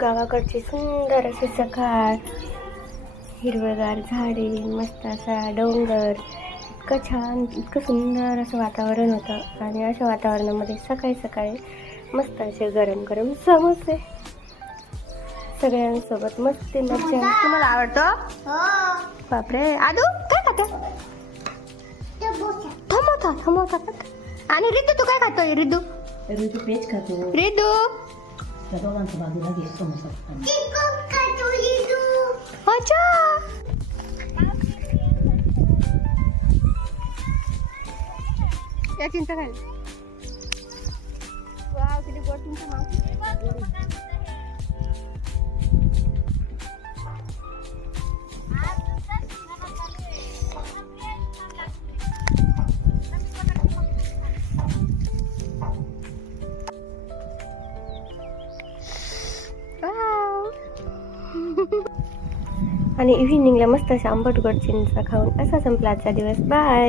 गावाकडची सुंदर अशी सकाळ, हिरवेगार झाडे, मस्त असा डोंगर, इतकं छान, इतकं सुंदर असं वातावरण होतं. आणि अशा वातावरणामध्ये सकाळी सकाळी मस्त असे गरम गरम समोसे सगळ्यांसोबत मस्ती मज्जा. तुम्हाला आवडतं? बापरे, आदू काय खातो? थमोता. आणि रिद्दू तू काय खातोय? रिद्दू पेज खातो. रिद्दू त्या दोघांच्या बाजूला घे समोसा. अच्छा, या चिंता काय? वाव, किती गोड चिंता मावशी. आणि इव्हिनिंगला मस्त अशा आंबट गोड चिंचा खाऊन असा संपला आजचा दिवस. बाय.